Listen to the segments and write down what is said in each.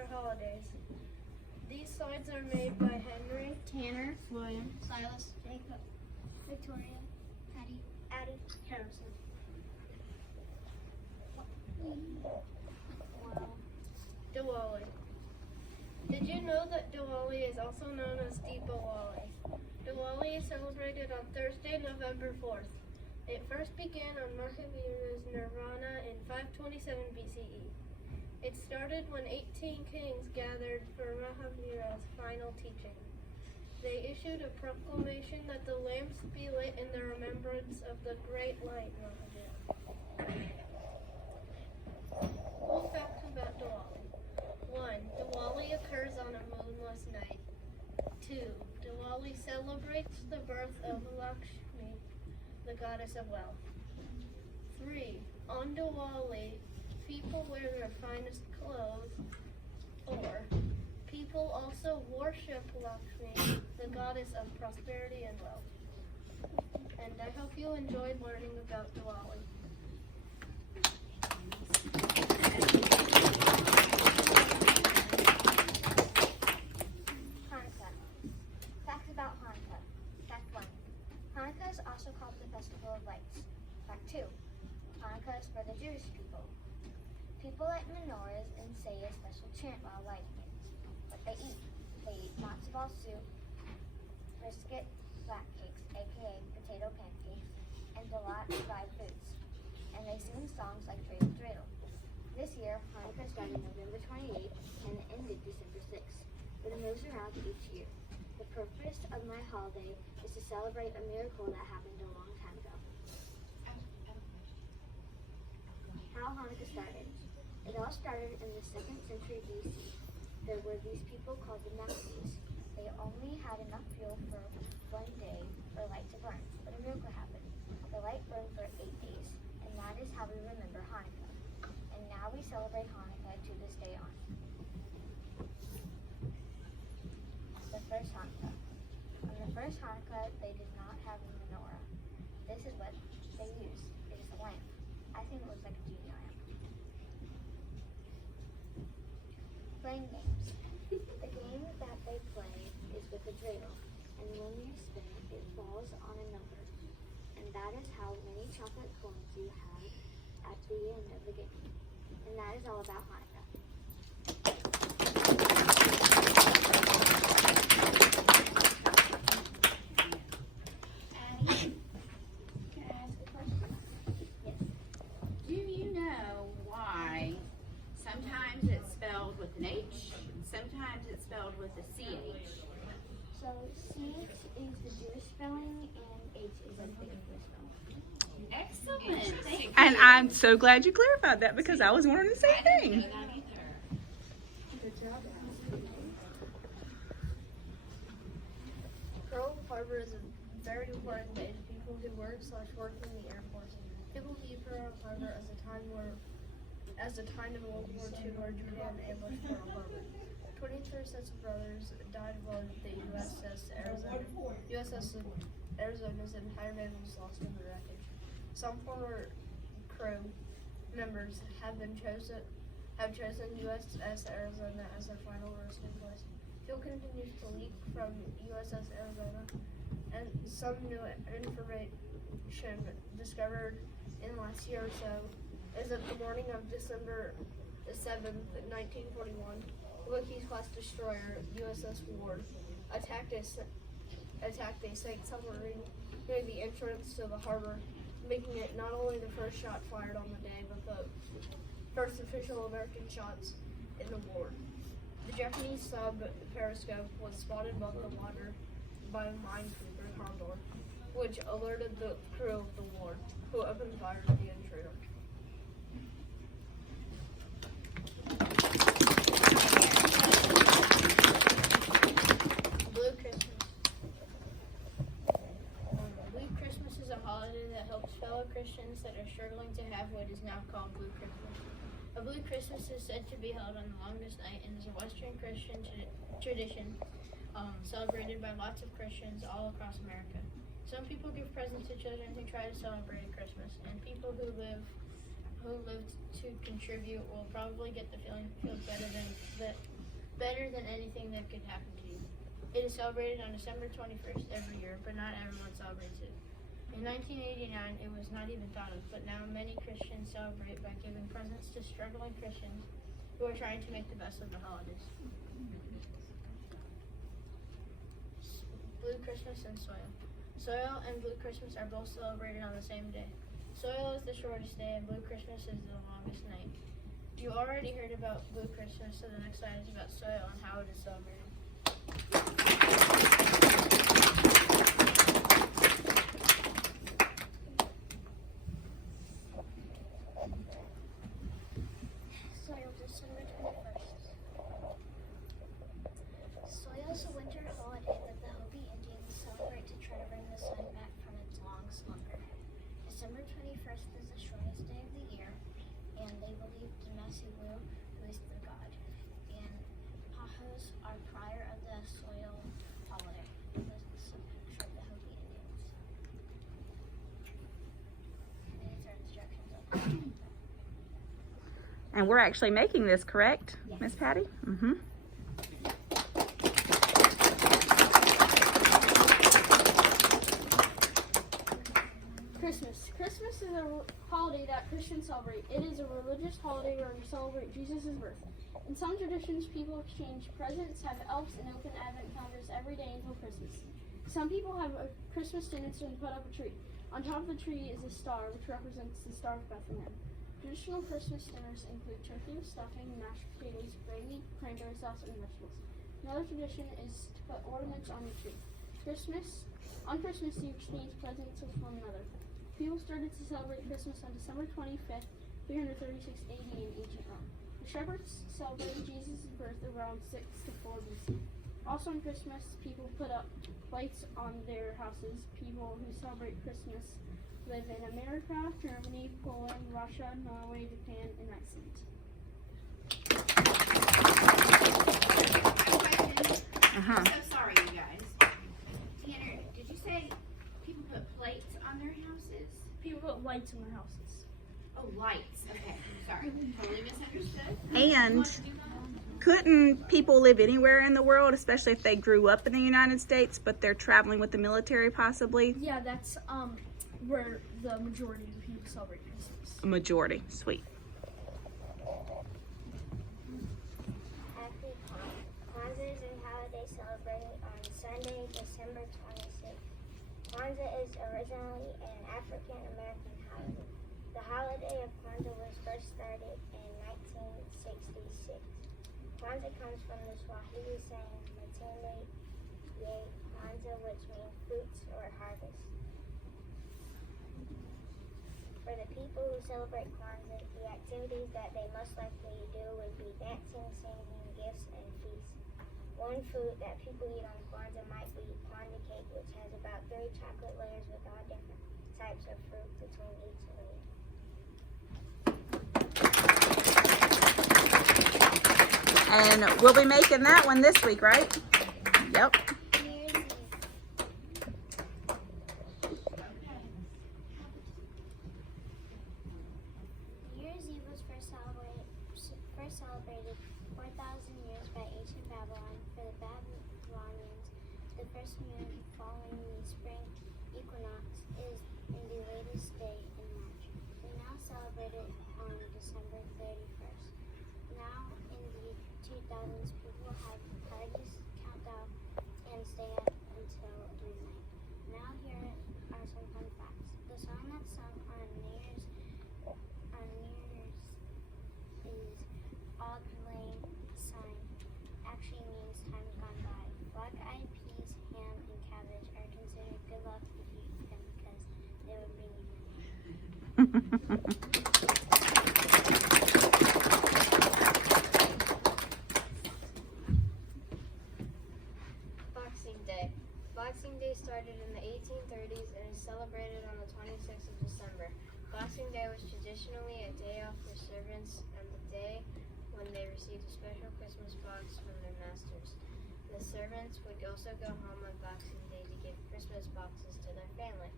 winter holidays. These slides are made by Henry, Tanner, William, Silas, Jacob, Victoria, Addie, Harrison. Wow. Diwali. Did you know that Diwali is also known as Deepawali? Diwali is celebrated on Thursday, November 4th. It first began on Mahavira's Nirvana in 527 BCE. It started when 18 kings gathered for Mahavira's final teaching. They issued a proclamation that the lamps be lit in the remembrance of the great light Mahavira. Cool facts about Diwali. 1. Diwali occurs on a moonless night. 2. Diwali celebrates the birth of Lakshmi, the goddess of wealth. 3. On Diwali, people wear their finest clothes. 4. People also worship Lakshmi, the goddess of prosperity and wealth. And I hope you enjoyed learning about Diwali. Hanukkah. Facts about Hanukkah. Fact 1. Hanukkah is also called the Festival of Lights. Fact 2. Hanukkah is for the Jewish people. People light menorahs and say a special chant while lighting it. What they eat matzo ball soup, brisket, flat cakes, aka potato pancakes, and a lot of fried foods. And they sing songs like Dreidel Dreidel. This year, Hanukkah started November 28th and ended December 6th, but it moves around each year. The purpose of my holiday is to celebrate a miracle that happened a long time ago. How Hanukkah started. It all started in the 2nd century BC. There were these people called the Maccabees. They only had enough fuel for one day for light to burn, but a miracle happened. The light burned for 8 days, and that is how we remember Hanukkah. And now we celebrate Hanukkah to this day on. The first Hanukkah. On the first Hanukkah, they did not have a menorah. This is what they used. It is a lamp. I think it looks like a genie lamp. Playing games. The game that they play is with a dreidel, and when you spin it falls on a number. And that is how many chocolate coins you have at the end of the game. And that is all about Hanukkah. Addie, can I ask a question? Yes. Do you know why sometimes it's spelled with an H, and sometimes it's spelled with a CH? So CH is the Jewish spelling and H is the English spelling. Excellent. Thank you. And I'm so glad you clarified that because I was wondering the same I didn't thing. know that either. Pearl Harbor is a very important day to people who work in the Air Force. People view Pearl Harbor as a time in World War II where Japan ambushed Pearl Harbor. 23 sets of brothers died aboard the USS Arizona. Arizona's entire name was lost in the wreckage. Some former crew members have chosen USS Arizona as their final resting place. Fuel continues to leak from USS Arizona, and some new information discovered in the last year or so is that the morning of December 7th, 1941, Wilkes class destroyer USS Ward attacked a sank submarine near the entrance to the harbor, making it not only the first shot fired on the day, but the first official American shots in the war. The Japanese sub Periscope was spotted above the water by minesweeper Condor, which alerted the crew of the war, who opened fire at the intruder. Blue Christmas. Blue Christmas is a holiday that helps fellow Christians that are struggling to have what is now called Blue Christmas. A Blue Christmas is said to be held on the longest night and is a Western Christian tradition celebrated by lots of Christians all across America. Some people give presents to children who try to celebrate Christmas, and people who live who lived to contribute will probably get the feeling feels better than anything that could happen to you. It is celebrated on December 21st every year, but not everyone celebrates it. In 1989, it was not even thought of, but now many Christians celebrate by giving presents to struggling Christians who are trying to make the best of the holidays. Blue Christmas and Soil. Soil and Blue Christmas are both celebrated on the same day. Soil is the shortest day and Blue Christmas is the longest night. You already heard about Blue Christmas, so the next slide is about soil and how it is celebrated. Soil, December 21st. Soil is a winter holiday that the Hopi Indians celebrate to try to bring the sun back from its long slumber. December 21st is the shortest day of the year, and they believe Dimasiwu, who is the god, and Pahos are prior of the soil holiday. This is a picture of the Hopi Indians. And these are instructions of the And we're actually making this, correct, Miss Patty? Mm-hmm. Christmas. Christmas is a holiday that Christians celebrate. It is a religious holiday where we celebrate Jesus' birth. In some traditions, people exchange presents, have elves, and open advent calendars every day until Christmas. Some people have a Christmas dinner and put up a tree. On top of the tree is a star, which represents the Star of Bethlehem. Traditional Christmas dinners include turkey with stuffing, mashed potatoes, gravy, cranberry sauce, and vegetables. Another tradition is to put ornaments on the tree. On Christmas, you exchange presents with one another. People started to celebrate Christmas on December 25th, 336 AD in ancient Rome. The shepherds celebrated Jesus' birth around 6 to 4 BC. Also on Christmas, people put up lights on their houses. People who celebrate Christmas live in America, Germany, Poland, Russia, Norway, Japan, and Iceland. I'm so sorry, you guys. Tanner, did you say people put plates on their houses? People put lights on their houses. Oh, lights. Okay, sorry. Totally misunderstood. And couldn't people live anywhere in the world, especially if they grew up in the United States, but they're traveling with the military possibly? Yeah, that's where the majority of people celebrate Christmas. A majority. Sweet. Happy Kwanzaa is a holiday celebrated on Sunday, December 26th. Kwanzaa is originally an African-American holiday. The holiday of Kwanzaa was first started in 1966. Kwanzaa comes from the Swahili saying Matende Ye Kwanzaa, which means fruits or harvest. For the people who celebrate Kwanzaa, the activities that they most likely do would be dancing, singing, gifts, and feasts. One food that people eat on Kwanzaa might be Kwanzaa cake, which has about 3 chocolate layers with all different types of fruit between each layer. And we'll be making that one this week, right? Yep. New Year's Eve was first celebrated 4,000 years by ancient Babylon. For the Babylonians, the first moon following the spring equinox is in the latest day in March. We now celebrate it on December 31st. Now in the 2000s, people have parties, countdown, and stay up until midnight. Now here are some fun facts. The song that's sung on New Year's is Auld Lang Syne. Actually means time gone by. Black-eyed peas, ham, and cabbage are considered good luck if you eat them because they would bring you money. Boxing Day. Boxing Day started in the 1830s and is celebrated on the 26th of December. Boxing Day was traditionally a day off for servants and the day when they received a special Christmas box from their masters. The servants would also go home on Boxing Day to give Christmas boxes to their family.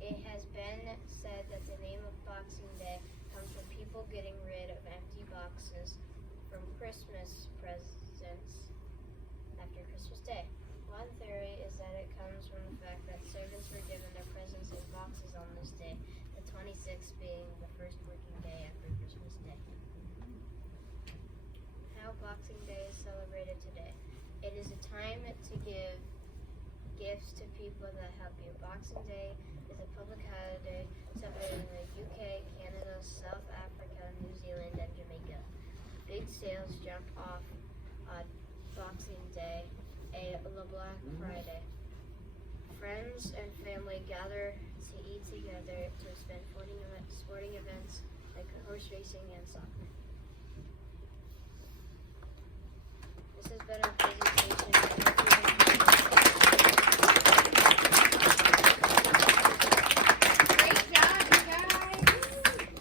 It has been said that the name of Boxing Day comes from people getting rid of empty boxes from Christmas presents after Christmas Day. One theory is that it comes from the fact that servants were given their presents in boxes on this day, the 26th being the first working day after Christmas Day. How Boxing Day is celebrated today. It is a time to give gifts to people that help you. Boxing Day is a public holiday celebrated in the UK, Canada, South Africa, New Zealand, and Jamaica. Big sales jump off on Boxing Day, the Black Friday. Friends and family gather to eat together to spend sporting events like horse racing and soccer.